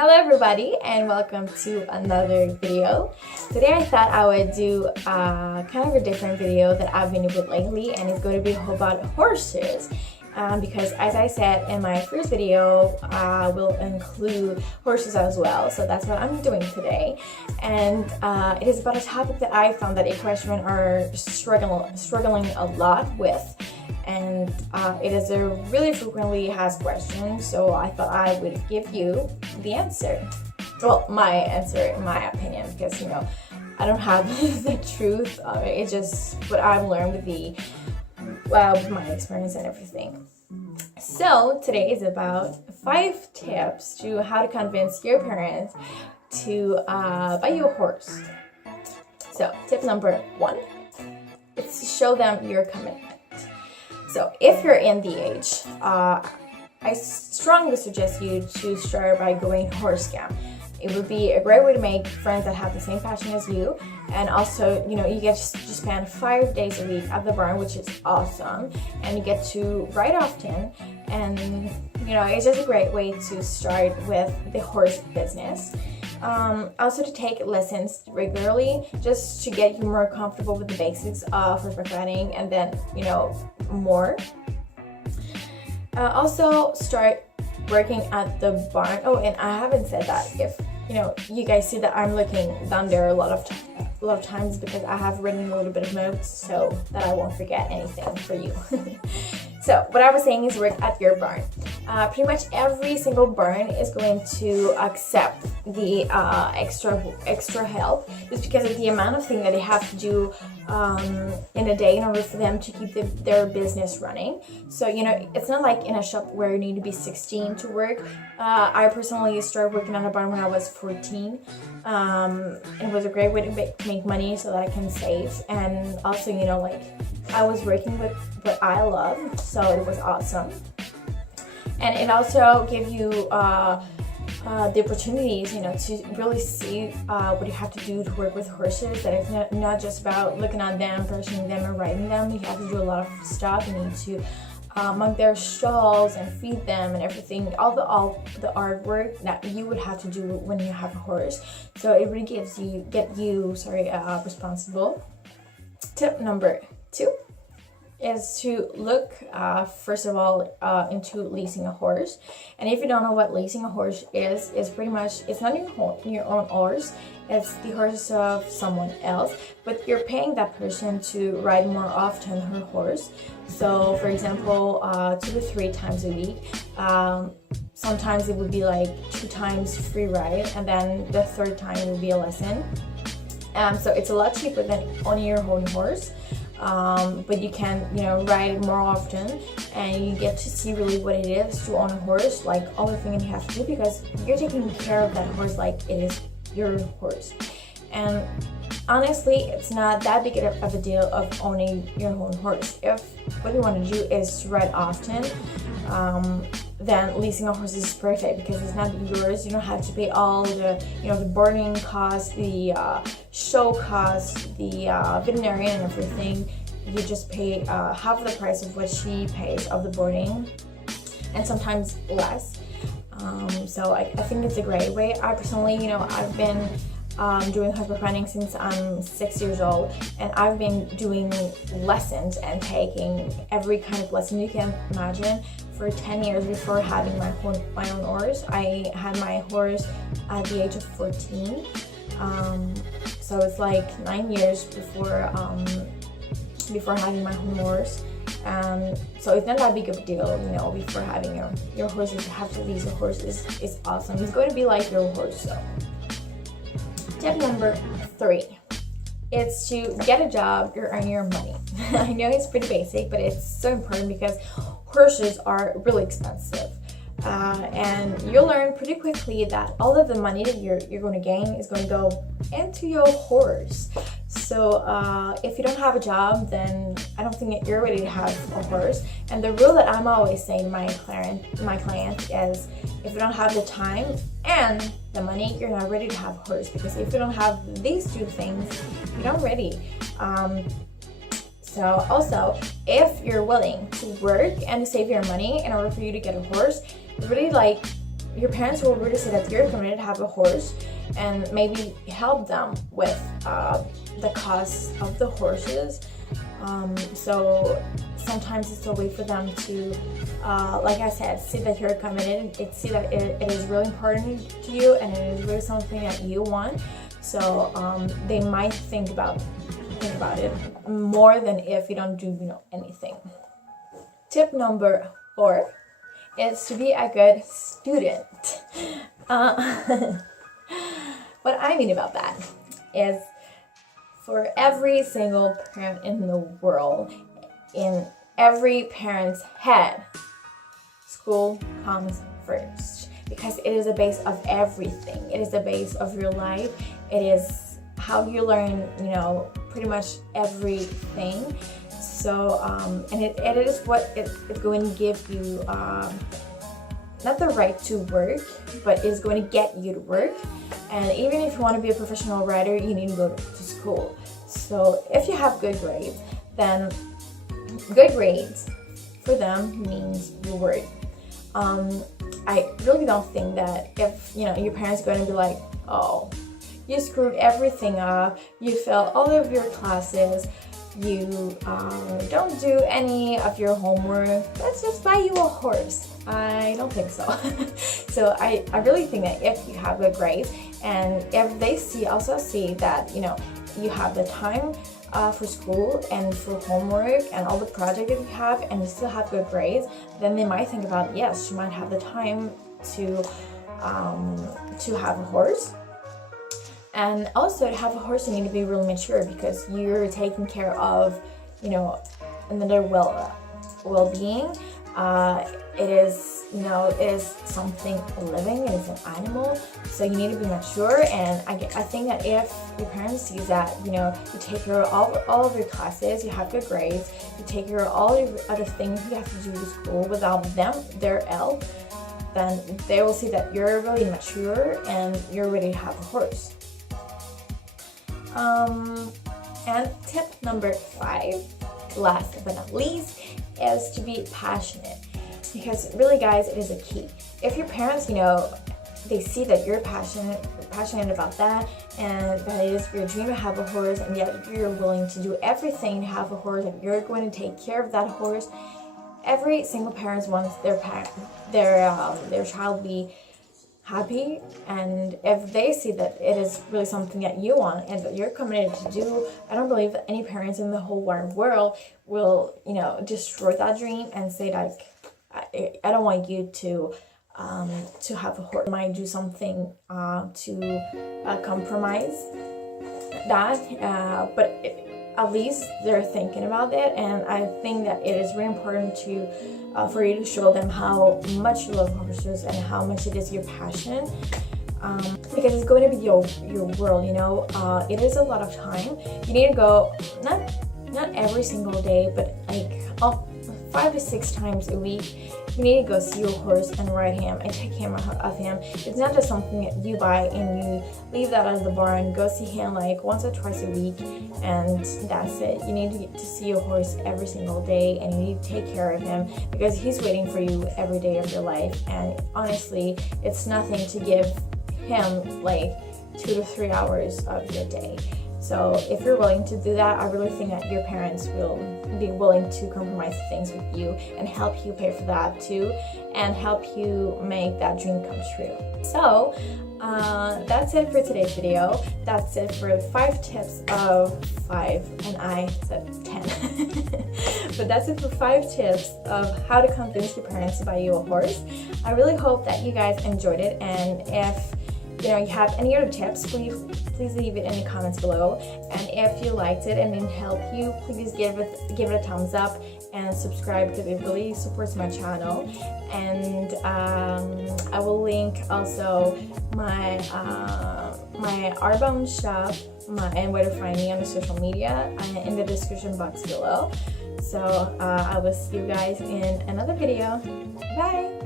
Hello everybody and welcome to another video. Today I thought I would do kind of a different video that I've been doing lately, and it's going to be about horses. Because as I said in my first video, I will include horses as well, so that's what I'm doing today. And it is about a topic that I found that equestrians are struggling a lot with, and it is a really frequently asked question, so I thought I would give you the answer. Well, my answer in my opinion, because I don't have the truth. It's just what I've learned with my experience and everything. So today is about 5 tips to how to convince your parents to buy you a horse. So tip number 1 is to show them your commitment. So if you're in the age, I strongly suggest you to start by going horse camp. It would be a great way to make friends that have the same passion as you, and also you get to spend 5 days a week at the barn, which is awesome, and you get to ride often, and it's just a great way to start with the horse business. Also to take lessons regularly, just to get you more comfortable with the basics of horseback riding, and then more. Also start working at the barn. Oh, and I haven't said that. If you guys see that I'm looking down there a lot of times, because I have written a little bit of notes so that I won't forget anything for you. So what I was saying is work at your barn. Pretty much every single barn is going to accept the extra help, just because of the amount of things that they have to do in a day in order for them to keep their business running. So it's not like in a shop where you need to be 16 to work. I personally started working at a barn when I was 14. It was a great way to make money so that I can save, and also I was working with what I love, so it was awesome. And it also gave you the opportunities, to really see what you have to do to work with horses. That it's not just about looking at them, brushing them, and riding them. You have to do a lot of stuff. You need to mug their stalls and feed them and everything. All the artwork that you would have to do when you have a horse. So it really get you responsible. Tip number 2 is to look first of all into leasing a horse. And if you don't know what leasing a horse is pretty much, it's not your own horse, it's the horse of someone else, but you're paying that person to ride more often her horse. So for example, 2 to 3 times a week. Sometimes it would be like 2 times free ride, and then the 3rd time it would be a lesson. So it's a lot cheaper than owning your own horse. But you can ride more often, and you get to see really what it is to own a horse, like all the things you have to do, because you're taking care of that horse like it is your horse. And honestly, it's not that big of a deal of owning your own horse. If what you want to do is to ride often, then leasing a horse is perfect, because it's not yours. You don't have to pay all the the boarding costs, the show costs, the veterinarian and everything. You just pay half the price of what she pays of the boarding, and sometimes less. So I think it's a great way. I personally, I've been doing horseback riding since I'm 6 years old, and I've been doing lessons and taking every kind of lesson you can imagine for 10 years before having my own horse. I had my horse at the age of 14, so it's like 9 years before having my own horse. So it's not that big of a deal, before having your horse. If you have to lease a horse, is awesome. It's going to be like your horse. So tip number 3 is to get a job, you earn your money. I know it's pretty basic, but it's so important, because horses are really expensive. And you'll learn pretty quickly that all of the money that you're going to gain is going to go into your horse. So if you don't have a job, then I don't think you're ready to have a horse. And the rule that I'm always saying to my client is, if you don't have the time and the money, you're not ready to have a horse. Because if you don't have these 2 things, you're not ready. So also, if you're willing to work and to save your money in order for you to get a horse, really your parents will really say that you're committed to have a horse, and maybe help them with the cost of the horses. So sometimes it's a way for them to, like I said, see that you're committed. See that it is really important to you, and it is really something that you want. So they might think about it more than if you don't do anything. Tip number 4 is to be a good student. What I mean about that is, for every single parent in the world, in every parent's head, school comes first, because it is the base of everything. It is the base of your life. It is how you learn, pretty much everything. So, and it is what it's going to give you, not the right to work, but it's going to get you to work. And even if you want to be a professional writer, you need to go to school. So if you have good grades, then good grades for them means your work. I really don't think that if your parents are going to be like, oh, you screwed everything up, you failed all of your classes, you don't do any of your homework, let's just buy you a horse. I don't think so. So I really think that if you have good grades, and if they also see that you have the time for school and for homework and all the projects that you have, and you still have good grades, then they might think about, yes, she might have the time to have a horse. And also, to have a horse, you need to be really mature, because you're taking care of another well-being. It is something living. It is an animal, so you need to be mature. And I think that if your parents see that you take care of all of your classes, you have good grades, you take care of all your other things you have to do to school without their help, then they will see that you're really mature and you're ready to have a horse. And tip number 5, last but not least, is to be passionate. Because really, guys, it is a key. If your parents, they see that you're passionate about that, and that it is your dream to have a horse, and yet you're willing to do everything to have a horse, and you're going to take care of that horse. Every single parent wants their child be happy, and if they see that it is really something that you want and that you're committed to do, I don't believe that any parents in the whole wide world will destroy that dream and say like, I don't want you to have a horse. I might do something to compromise that, but at least they're thinking about it. And I think that it is really important for you to show them how much you love horses and how much it is your passion, because it's going to be your world. It is a lot of time. You need to go not every single day, but like 5 to 6 times a week. You need to go see your horse and ride him and take care of him. It's not just something that you buy and you leave that at the barn. Go see him like once or twice a week, and that's it. You need to see your horse every single day, and you need to take care of him, because he's waiting for you every day of your life. And honestly, it's nothing to give him like 2 to 3 hours of your day. So if you're willing to do that, I really think that your parents will be willing to compromise things with you and help you pay for that too, and help you make that dream come true. So that's it for today's video. That's it for 5 tips of 5, and I said 10. But that's it for 5 tips of how to convince your parents to buy you a horse. I really hope that you guys enjoyed it, and if you have any other tips, please leave it in the comments below. And if you liked it and it helped you, please give it a thumbs up and subscribe, because it really supports my channel. And I will link also my Arbonne shop and where to find me on the social media in the description box below. So I will see you guys in another video. Bye.